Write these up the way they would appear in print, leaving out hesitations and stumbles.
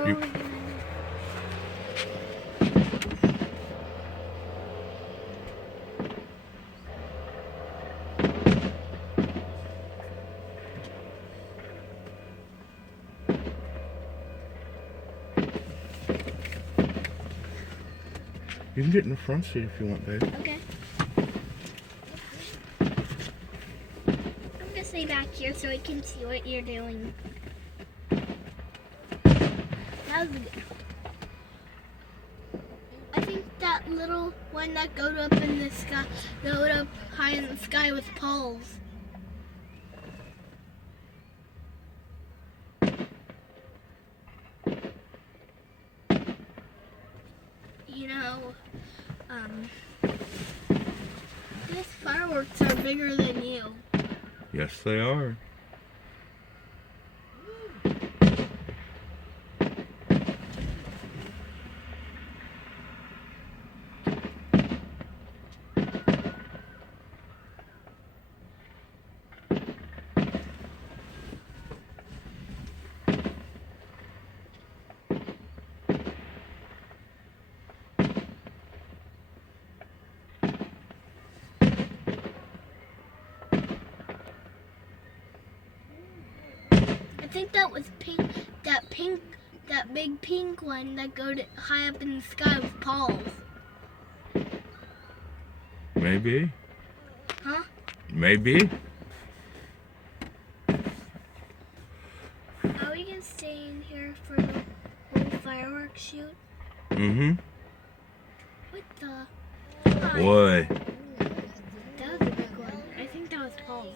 Or are we gonna... You can get in the front seat if you want, babe. Okay. I'm gonna stay back here so I can see what you're doing. That was good. I think that little one that goes up in the sky, goes up high in the sky with poles. You know, these fireworks are bigger than you. Yes, they are. I think that was pink. That big pink one that goes high up in the sky with poles. Maybe. Huh? Maybe. Are we gonna stay in here for the whole fireworks shoot? Mm-hmm. What the? What? That was a big one. I think that was poles.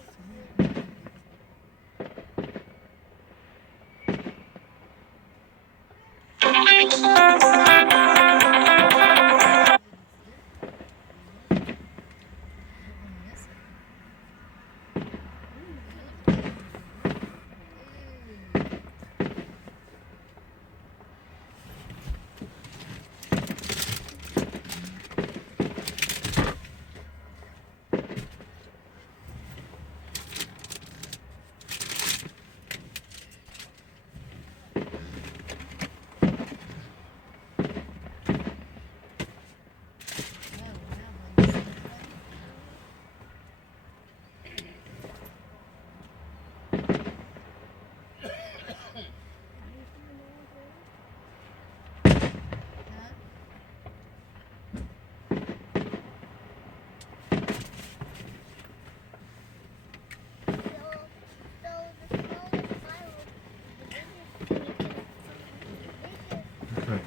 Okay.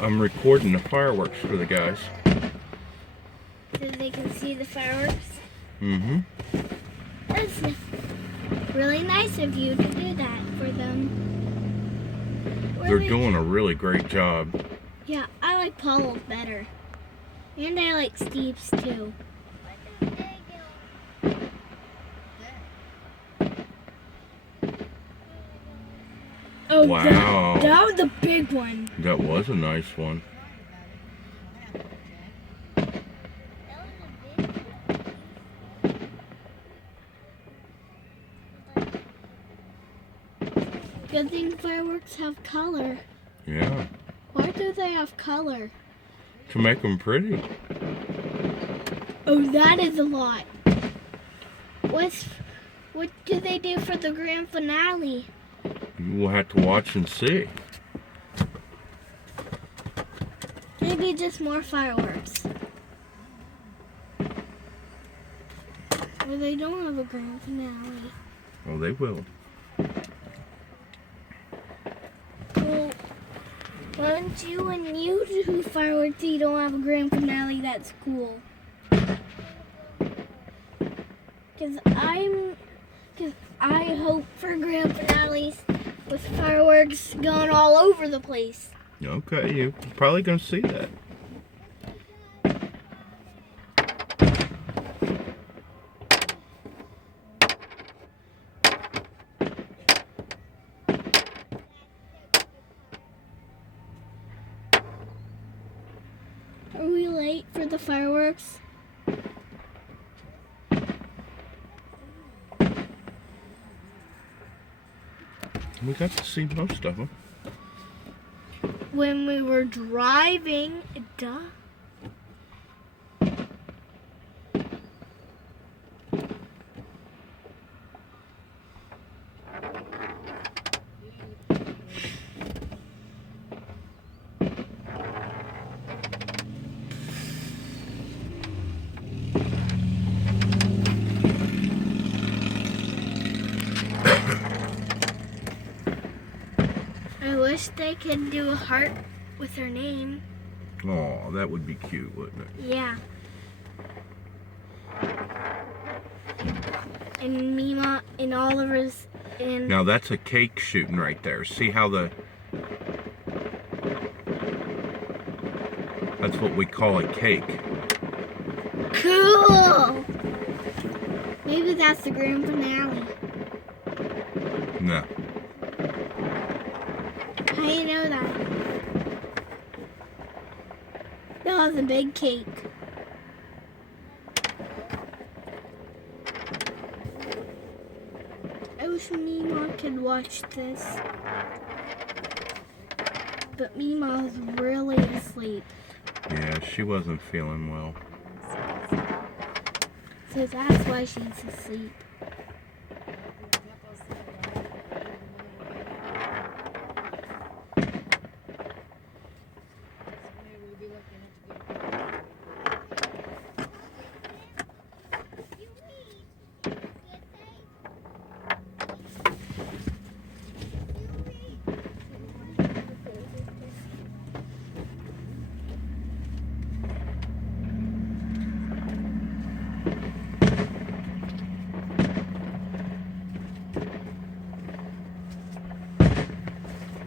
I'm recording the fireworks for the guys. So they can see the fireworks. Mm-hmm. That's really nice of you to do that for them. They're doing a really great job. Yeah, I like Paul's better. And I like Steve's too. Oh, Wow. That was a big one. That was a nice one. Good thing fireworks have color. Yeah. Why do they have color? To make them pretty. Oh, that is a lot. What do they do for the grand finale? We'll have to watch and see. Maybe just more fireworks. Or they don't have a grand finale. Oh, they will. Well, why don't you and you do fireworks so you don't have a grand finale? That's cool. Because I hope for grand finales with fireworks going all over the place. Okay, you're probably going to see that. Are we late for the fireworks? We got to see most of them. When we were driving, duh. I wish they could do a heart with her name. Oh, that would be cute, wouldn't it? Yeah. And Mima and Oliver's in. Now that's a cake shooting right there. See how the... That's what we call a cake. Cool! Maybe that's the grand finale. No. How do you know that? That was a big cake. I wish Mima could watch this. But Mima's really asleep. Yeah, she wasn't feeling well. So that's why she's asleep.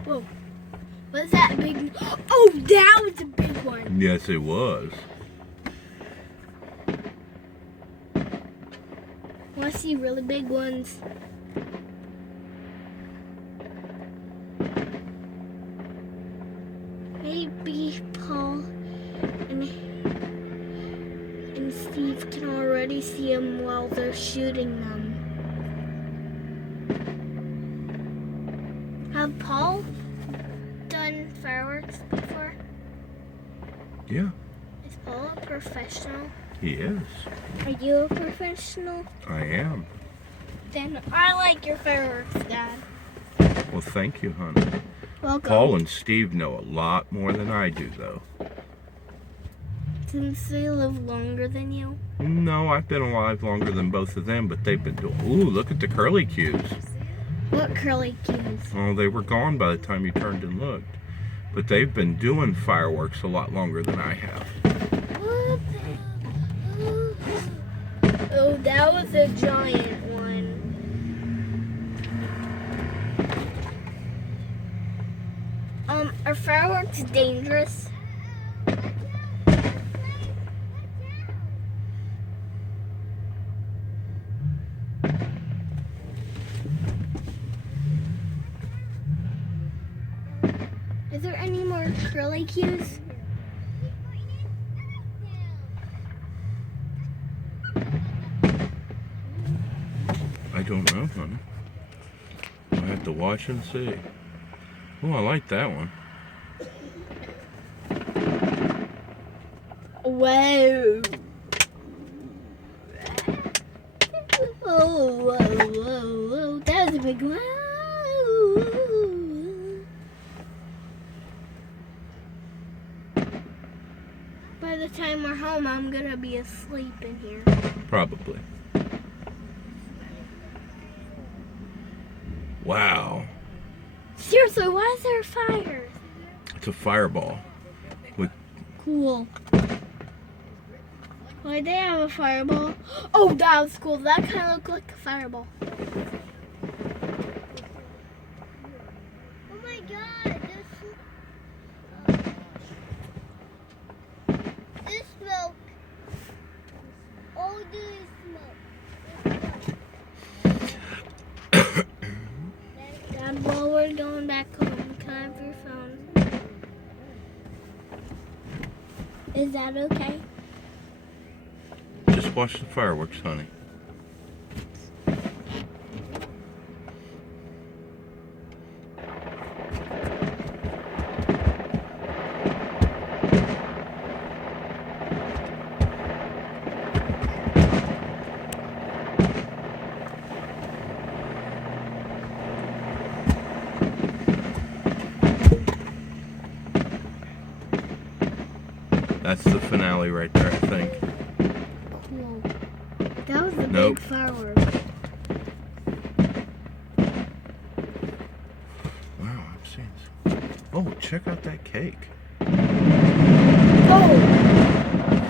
Whoa. Was that a big... Oh, that was a big one. Yes, it was. I want to see really big ones. Maybe Paul and Steve can already see them while they're shooting them. Have Paul done fireworks before? Yeah, Is Paul a professional? he is. Are you a professional? I am. Then I like your fireworks, Dad. Well, thank you, honey. Welcome. Paul and Steve know a lot more than I do, though. Since they live longer than you. No, I've been alive longer than both of them, but they've been doing... Ooh, look at the curly cues. What curly cues? Oh, they were gone by the time you turned and looked. But they've been doing fireworks a lot longer than I have. Oh, that was a giant one. Are fireworks dangerous? Is there any more curly cues? I don't know, honey. I have to watch and see. Oh, I like that one. Whoa. Oh, whoa, whoa, whoa. That was a big one. By the time we're home, I'm going to be asleep in here. Probably. Wow. Seriously, why is there a fire? It's a fireball. Cool. Why they have a fireball? Oh, that was cool. That kind of looked like a fireball. Oh my god. This smoke. All this smoke. Dad, while we're going back home, can I have your phone? Is that okay? Just watch the fireworks, honey. That's the finale right there, I think. Cool. That was the Nope. big firework. Wow, I'm seeing. Oh, check out that cake. Oh,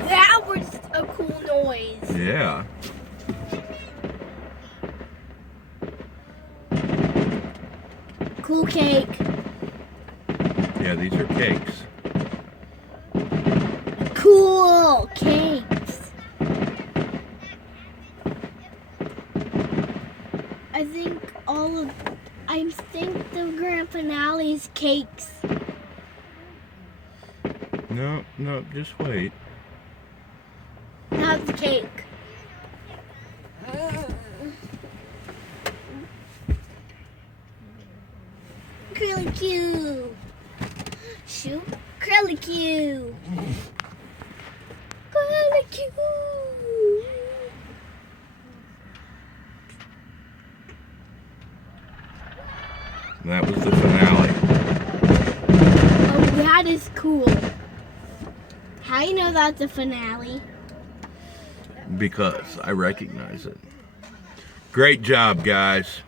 that was a cool noise. Yeah. Cool cake. Yeah, these are cakes. Cool cakes. I think the grand finale is cakes. No, just wait. Not the cake. Curly Q. Shoot. Curly Q. Curly Q. That was the finale. Oh, that is cool. How do you know that's the finale? Because I recognize it. Great job, guys.